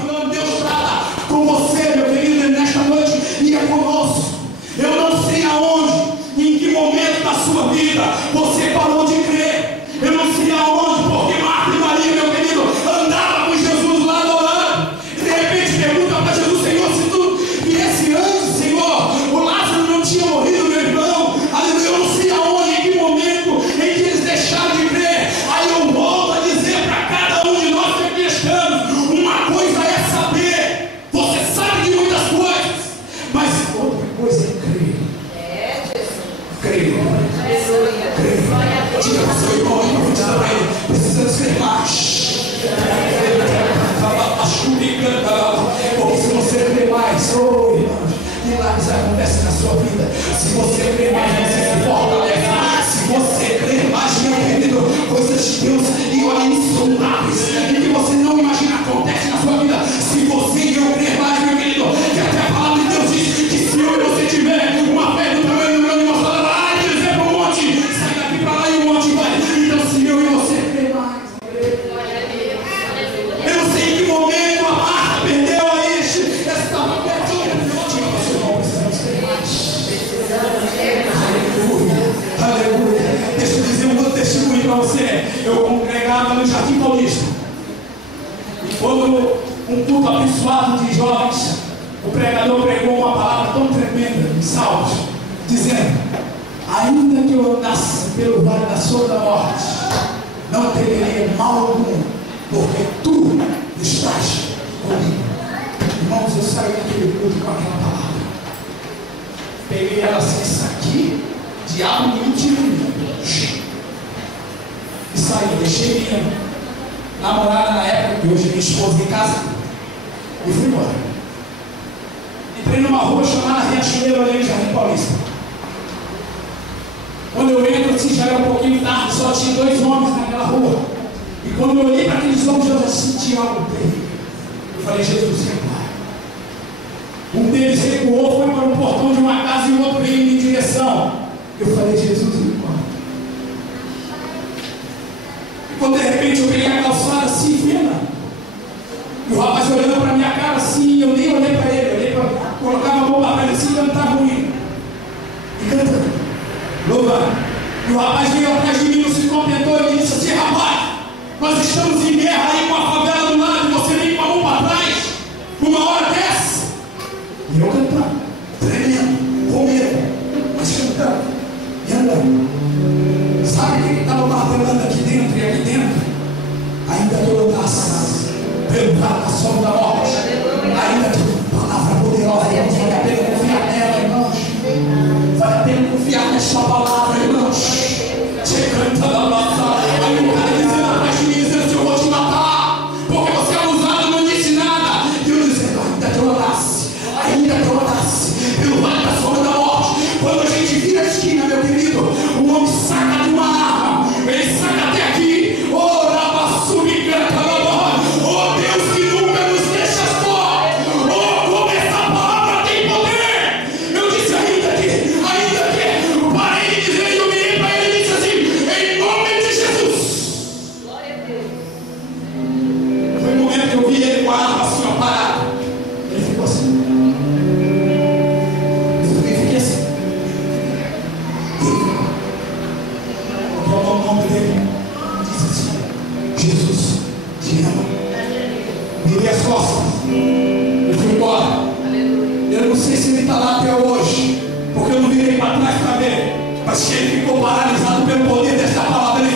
falando, Deus trata com você, meu querido, nesta noite e é conosco. Eu não sei aonde, em que momento da sua vida você parou de crer. Eu não sei aonde, porque Marta e Maria, meu querido, andavam com Jesus lá adorando. E de repente pergunta para Jesus: Senhor, se tu viesse antes, Senhor, o Lázaro não tinha morrido, meu irmão. Aleluia. Eu não sei aonde, em que momento em que eles deixaram de crer. Aí eu volto a dizer para cada um de nós que aqui estamos: uma coisa é saber, você sabe de muitas coisas, mas outra coisa é crer. Creio. Diga para o seu irmão e profetiza para ele: precisamos crer mais. Porque se você crer mais, oh irmãos, milagres acontecem na sua vida. Se você crer mais, você se fortalece. Se você crer mais, meu querido, coisas de Deus e olha insondáveis e que você não imagina acontecem na sua vida. Se você e eu crer mais, meu querido, que até a palavra de Deus diz que se eu e você tiver uma fé do tamanho do grão de mostarda, vai dizer para o monte: sai daqui para lá, e o monte vai. Então se eu e você crer mais, eu não sei em que momento a Marta perdeu aí essa pertinha. Diga para o seu irmão: precisamos crer mais. Aleluia, aleluia. Deixa eu dizer um outro testemunho para você. Eu congregava no Jardim Paulista, e quando um culto abençoado de jovens, o pregador pregou uma palavra tão tremenda em Salmos, dizendo: ainda que eu andasse pelo vale da sombra da morte, não temeria mal algum, porque tu estás comigo. Irmãos, eu saí daquele culto com aquela palavra. Peguei ela assim: isso aqui, diabo nenhum tira em mim. E saí, deixei minha namorada na época, que hoje é minha esposa, em casa, e fui embora. Entrei numa rua chamada Riachuelo, ali em Jardim Paulista. Quando eu entro, assim, já era um pouquinho tarde, só tinha 2 homens naquela rua. E quando eu olhei para aqueles homens, eu já senti algo terrível. Eu falei: Jesus, vai. Um deles recuou, foi para um portão de uma casa e o outro veio em minha direção. Eu falei: Jesus, vai. E quando de repente eu peguei a calçada assim, fina, e o rapaz olhando para minha cara assim, eu nem olhei para ele, olhei para, colocava a mão para trás assim, cantava um hino. E cantando, louvando. E o rapaz veio atrás de mim, não se contentou, e me disse assim: rapaz, nós estamos em guerra aí com a favela do lado, e você vem com a mão para trás, numa hora dessa. E eu cantando, tremendo, com medo, mas cantando, e andando. Sabe o que estava martelando aqui dentro e aqui dentro? Ainda que eu andasse pelo vale da sombra da morte, ainda que palavra poderosa, irmãos, vale a pena confiar nela, irmãos. Vale a pena confiar nesta palavra, irmãos. Você canta da nossa, aí o cara dizendo atrás de mim, dizendo: se eu vou te matar, porque você é abusado, não disse nada. E eu dizendo: ainda que eu andasse pelo vale da sombra da morte. Quando a gente vira a esquina, meu querido, o homem saca de uma arma, ele saca até aqui. Oh, oh Deus, que nunca nos deixa só. Oh, como essa palavra tem poder. Eu disse: ainda que, parei de dizer, e eu mirei para ele e disse assim: em nome de Jesus. Glória a Deus. Foi o momento que eu vi ele com a arma assim, ó, parada. Ele ficou assim. Eu também fiquei assim. Porque o nome dele disse assim: Jesus te ama. Virei as costas e fui embora. Eu não sei se ele está lá até hoje, porque eu não virei para trás para ver, mas que ele ficou paralisado pelo poder dessa palavra. Ele